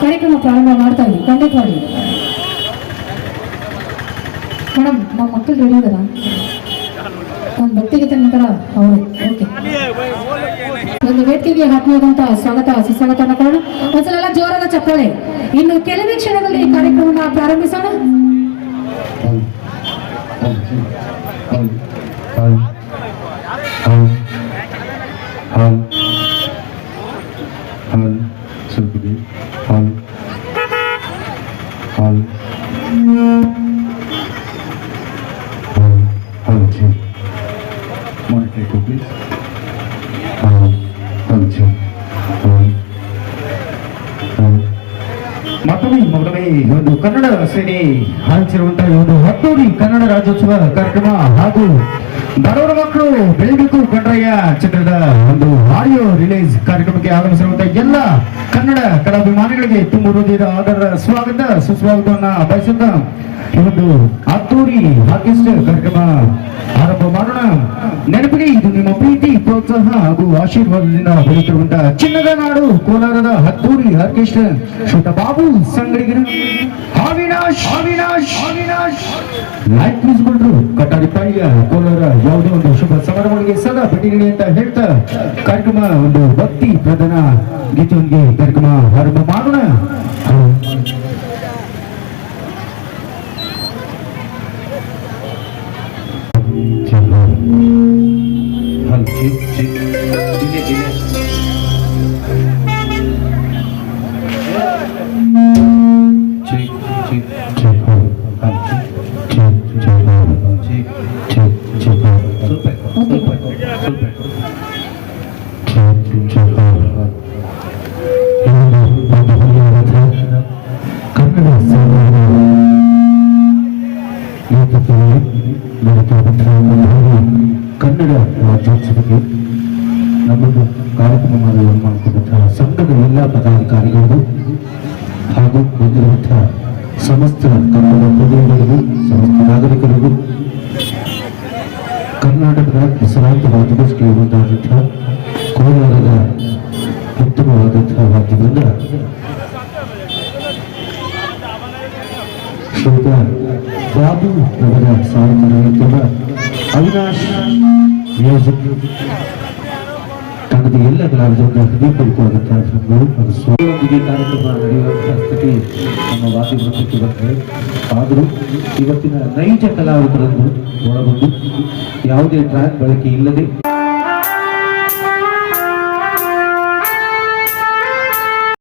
ಕಾರ್ಯಕ್ರಮ ಪ್ರಾರಂಭ ಮಾಡ್ತಾ ಇದ್ದೀವಿ. ಖಂಡಿತವಾಗಿ ಮೇಡಮ್, ನಮ್ಮ ಮಕ್ಕಳು ರೆಡಿ ಇದಾರ? ಒಂದು ಭಕ್ತಿಗೀತೆ ನಂತರ ಅವರು ಓಕೆ. ಒಂದು ವೇದಿಕೆಗೆ ಆತ್ಮೀಯದಂತ ಸ್ವಾಗತ ಸುಸ್ವಾಗತವನ್ನು ಕೊಡೋಣ. ಒಂದ್ಸಲ ಜೋರಾದ ಚಪ್ಪಾಳೆ. ಇನ್ನು ಕೆಲವೇ ಕ್ಷಣದಲ್ಲಿ ಈ ಕಾರ್ಯಕ್ರಮವನ್ನು ಪ್ರಾರಂಭಿಸೋಣ. ಮತ್ತೊಮ್ಮೆ ಒಂದು ಕನ್ನಡ ಸೇನೆ ಆಚರಿಸುವಂತಹ ಒಂದು ಹತ್ತೂರಿ ಕನ್ನಡ ರಾಜ್ಯೋತ್ಸವ ಕಾರ್ಯಕ್ರಮ ಹಾಗೂ ಬಡವರ ಮಕ್ಕಳು ಬೆಳಬೇಕು ಕಣ್ರಯ್ಯ ಚಿತ್ರದ ಒಂದು ಆಡಿಯೋ ರಿಲೀಸ್ ಕಾರ್ಯಕ್ರಮಕ್ಕೆ ಆಗಮಿಸಿರುವಂತಹ ಎಲ್ಲ ಕನ್ನಡ ಕಲಾಭಿಮಾನಿಗಳಿಗೆ ತುಂಬ ಹೃದಯದ ಆದರ ಸ್ವಾಗತ ಸುಸ್ವಾಗತವನ್ನ ಬಯಸುತ್ತ ಈ ಒಂದು ಹತ್ತೂರಿ ಆರ್ಕೆಸ್ಟ್ರಾ ಕಾರ್ಯಕ್ರಮ ಆರಂಭ ಮಾಡೋಣ. ನೆನಪಿಗೆ ಇದು ನಿಮ್ಮ ಪ್ರೀತಿ ಪ್ರೋತ್ಸಾಹ ಹಾಗೂ ಆಶೀರ್ವಾದದಿಂದ ಬೆಳೆಯುತ್ತಿರುವಂತಹ ಚಿನ್ನದ ನಾಡು ಕೋಲಾರದ ಹತ್ತೂರಿ ಆರ್ಕೆಸ್ಟ್ರಾ ಶ್ರೀತ ಬಾಬು ಸಂಗಡಿಗರು ಅವಿನಾಶ್ ಅವಿನಾಶ್ ಅವಿನಾಶ್ ಲೈಟ್ ತಿಳಿಸಿಕೊಂಡ್ರು ಕಟ್ಟಾರಿಪಾಳಿಯ ಕೋಲಾರ ಯಾವುದೇ ಒಂದು ಶುಭ ಸಮಾರಂಭಗಳಿಗೆ ಸದಾ ಭೇಟಿ ನೀಡಿ ಅಂತ ಹೇಳ್ತಾ ಕಾರ್ಯಕ್ರಮ ಒಂದು ಭಕ್ತಿ ಪ್ರಧಾನ ಗೀತೆಯೊಂದಿಗೆ ಕಾರ್ಯಕ್ರಮ ಆರಂಭ ಮಾಡೋಣ. ಕನ್ನಡ ರಾಜ್ಯೋತ್ಸವಕ್ಕೆ ನಮ್ಮನ್ನು ಕಾರ್ಯಕ್ರಮ ಮಾಡಲು ಮಾಡಿಕೊಂಡಂತಹ ಸಂಘದ ಎಲ್ಲ ಪದಾಧಿಕಾರಿಗಳಿಗೂ ಹಾಗೂ ಬಂದಿರುವಂತಹ ಸಮಸ್ತ ಕನ್ನಡ ಪ್ರತಿನಿಧಿಗಳಿಗೂ ಸಮಸ್ತ ನಾಗರಿಕರಿಗೂ ಕರ್ನಾಟಕದ ಹೆಸರಾಂತ ವಾದ್ಯಗೋಷ್ಠಿ ಇರುವಂತಹ ಕೋಲಾರದ ಉತ್ತಮವಾದಂತಹ ವಾದ್ಯವೃಂದ ಶ್ರೀಯುತ ಬಾಬು ಅವರ ಸಾಹಿತ್ಯ ಅವಿನಾಶ್ ಮ್ಯೂಸಿಕ್ ತಂಡದ ಎಲ್ಲ ಕಲಾವಿದರಿಂದ ಹೃದಯಪೂರ್ವಕವಾದಂತಹ ಅದು ಸ್ವಯಂದಿಗೆ ಕಾರ್ಯಕ್ರಮ ನಡೆಯುವಂತಹ ಸ್ಥಿತಿ ನಮ್ಮ ವಾದ್ಯವೃಂದಕ್ಕೆ ಬರ್ತದೆ. ಆದರೂ ಇವತ್ತಿನ ನೈಜ ಕಲಾವಿದರನ್ನು ಒಳಗೊಂಡು ಯಾವುದೇ ಟ್ರ್ಯಾಕ್ ಬಳಕೆ ಇಲ್ಲದೆ